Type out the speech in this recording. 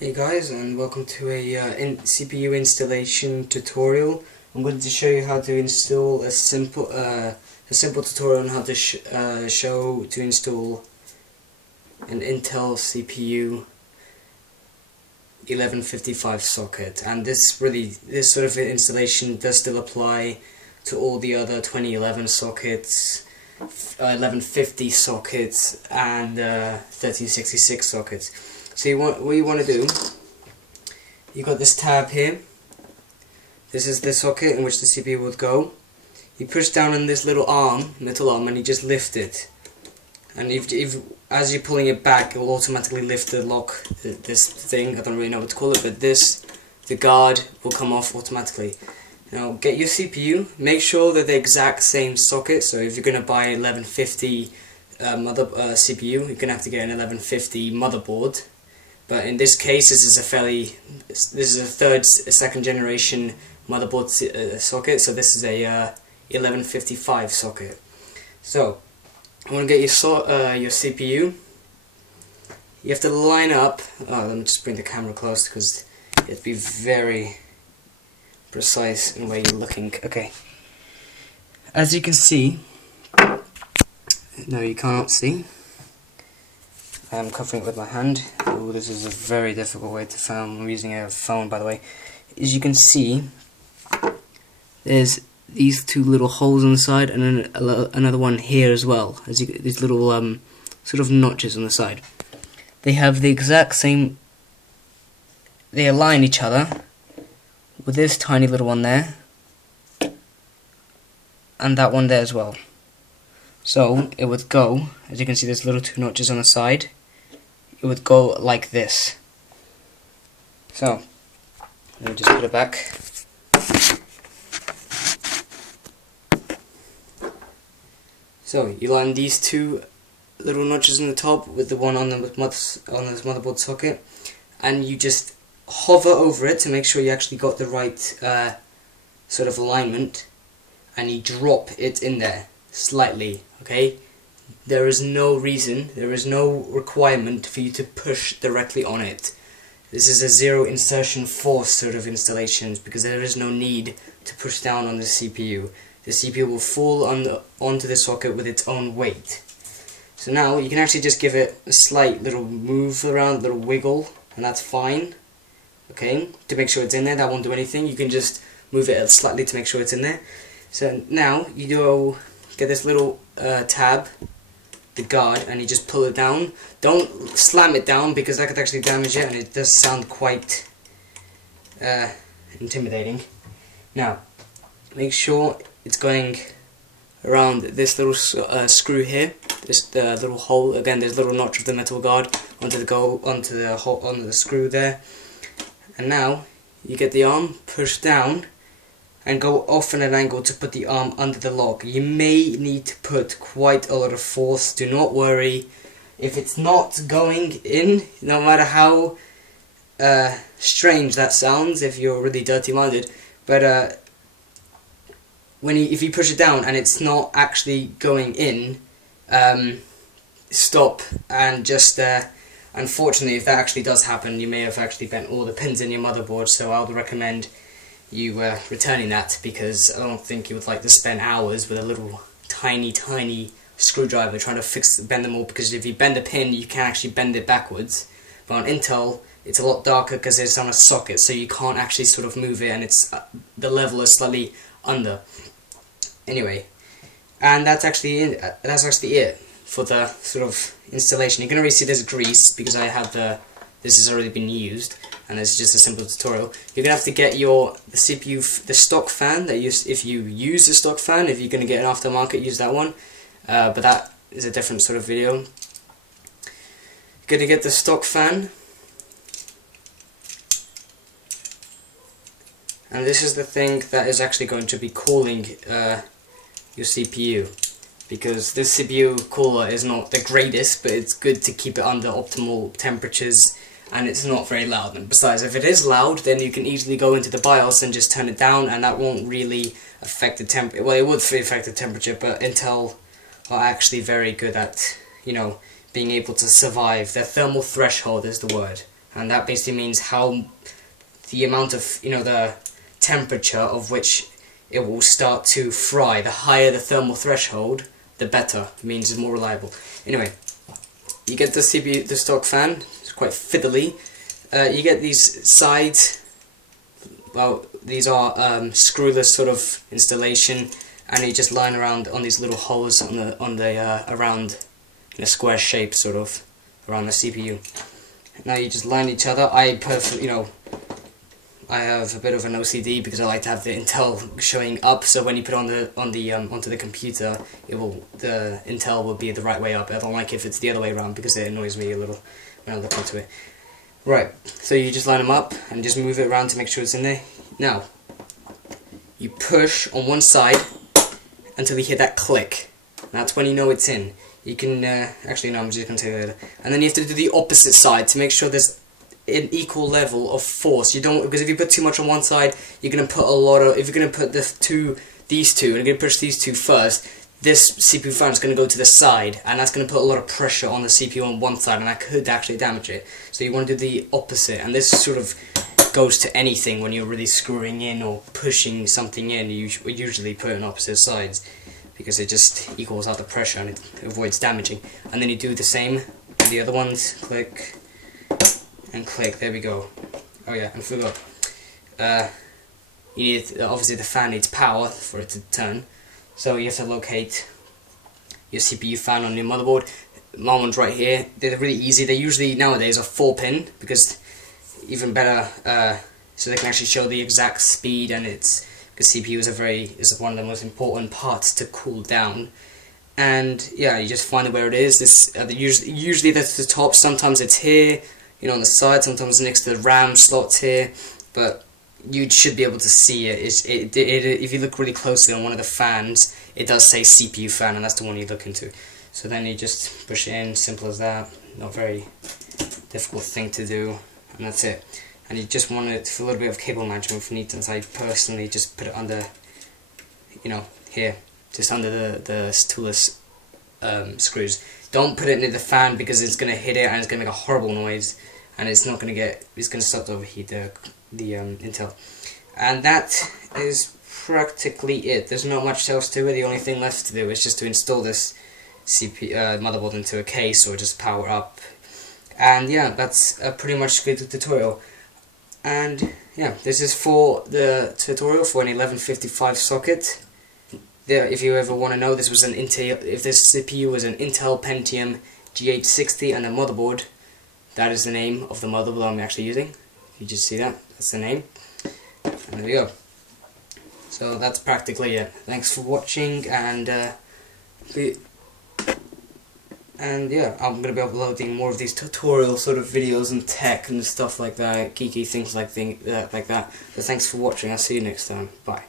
Hey guys, and welcome to a CPU installation tutorial. I'm going to show you how to install a simple tutorial on how to show to install an Intel CPU 1155 socket. And this sort of installation does still apply to all the other 2011 sockets, 1150 sockets, and 1366 sockets. So what you want to do, you got this tab here. This is the socket in which the CPU would go. You push down on this little arm, metal arm, and you just lift it. And as you're pulling it back, it will automatically lift the lock, this thing. I don't really know what to call it, but the guard will come off automatically. Now get your CPU. Make sure that the exact same socket. So if you're going to buy an 1150 CPU, you're going to have to get an 1150 motherboard. But in this case, this is a second generation motherboard socket. So this is a 1155 socket. So I want to get your CPU. You have to line up. Let me just bring the camera close because you have to be very precise in where you're looking. Okay. As you can see, no, you cannot see. I'm covering it with my hand. Oh, this is a very difficult way to film. I'm using a phone, by the way. As you can see, there's these two little holes on the side, and then another one here as well. These little sort of notches on the side. They have the exact same. They align each other with this tiny little one there, and that one there as well. So it would go, as you can see, there's little two notches on the side. It would go like this. So let me just put it back. So you line these two little notches on the top with the one on the motherboard socket, and you just hover over it to make sure you actually got the right sort of alignment, and you drop it in there slightly. Okay. There is no reason, there is no requirement for you to push directly on it. This is a zero insertion force sort of installation because there is no need to push down on the CPU. The CPU will fall onto the socket with its own weight. So now you can actually just give it a slight little move around, little wiggle, and that's fine. Okay, to make sure it's in there. That won't do anything. You can just move it slightly to make sure it's in there. So now you go get this little tab, the guard, and you just pull it down. Don't slam it down because that could actually damage it, and it does sound quite intimidating. Now make sure it's going around this little screw here, this little hole. Again, there's a little notch of the metal guard onto the screw there. And now you get the arm, push down, and go off at an angle to put the arm under the lock. You may need to put quite a lot of force. Do not worry if it's not going in, no matter how strange that sounds if you're really dirty-minded. But if you push it down and it's not actually going in, stop and just. Unfortunately, if that actually does happen, you may have actually bent all the pins in your motherboard. So I would recommend you returning that, because I don't think you would like to spend hours with a little tiny screwdriver trying to bend them all, because if you bend a pin you can actually bend it backwards. But on Intel it's a lot darker because it's on a socket, so you can't actually sort of move it, and it's the level is slightly under. Anyway, and that's actually it for the sort of installation. You can already see there's grease because this has already been used, and this is just a simple tutorial. You're gonna have to get the CPU, the stock fan that if you use the stock fan. If you're gonna get an aftermarket, use that one. But that is a different sort of video. You're gonna get the stock fan, and this is the thing that is actually going to be cooling your CPU. Because this CPU cooler is not the greatest, but it's good to keep it under optimal temperatures, and it's not very loud. And besides, if it is loud, then you can easily go into the BIOS and just turn it down, and that won't really affect the temperature. Well, it would affect the temperature, but Intel are actually very good at, being able to survive. Their thermal threshold is the word, and that basically means how the amount of, the temperature of which it will start to fry. The higher the thermal threshold, the better. It means it's more reliable. Anyway, you get the CPU, the stock fan. It's quite fiddly. You get these sides. Well, these are screwless sort of installation, and you just line around on these little holes on the around in a square shape, sort of around the CPU. Now you just line each other. I have a bit of an OCD because I like to have the Intel showing up, so when you put it onto the computer, the Intel will be the right way up. I don't like if it's the other way around because it annoys me a little when I look into it. Right, so you just line them up and just move it around to make sure it's in there. Now, you push on one side until you hear that click. That's when you know it's in. You can, actually no, I'm just going to tell you later. And then you have to do the opposite side to make sure there's an equal level of force. You don't, because if you put too much on one side, you're going to put a lot of, if you're going to put these two, and you're going to push these two first, this CPU fan is going to go to the side, and that's going to put a lot of pressure on the CPU on one side, and that could actually damage it. So you want to do the opposite, and this sort of goes to anything when you're really screwing in or pushing something in. You usually put it on opposite sides because it just equals out the pressure and it avoids damaging. And then you do the same with the other ones. Click and click. There we go. Oh yeah, and forgot. You need, obviously the fan needs power for it to turn. So you have to locate your CPU fan on your motherboard. My one's right here. They're really easy. They usually nowadays are 4-pin because even better, so they can actually show the exact speed, and it's because CPU is one of the most important parts to cool down. And yeah, you just find it where it is. This usually that's the top. Sometimes it's here, on the side. Sometimes next to the RAM slots here, but you should be able to see it. If you look really closely on one of the fans, it does say CPU fan, and that's the one you look into. So then you just push it in, simple as that. Not very difficult thing to do, and that's it. And you just want it for a little bit of cable management for neatness. I personally just put it under, here, just under the toolless screws. Don't put it near the fan because it's going to hit it and it's going to make a horrible noise, and it's not going to it's going to start to overheat the Intel. And that is practically it. There's not much else to it. The only thing left to do is just to install this motherboard into a case or just power up. And yeah, that's a pretty much good tutorial. And yeah, this is for the tutorial for an 1155 socket. If you ever want to know, this was an Intel. If this CPU was an Intel Pentium GH60 and a motherboard, that is the name of the motherboard I'm actually using. You just see that? That's the name. And there we go. So that's practically it. Thanks for watching, and yeah, I'm going to be uploading more of these tutorial sort of videos and tech and stuff like that, geeky things like that. So thanks for watching. I'll see you next time. Bye.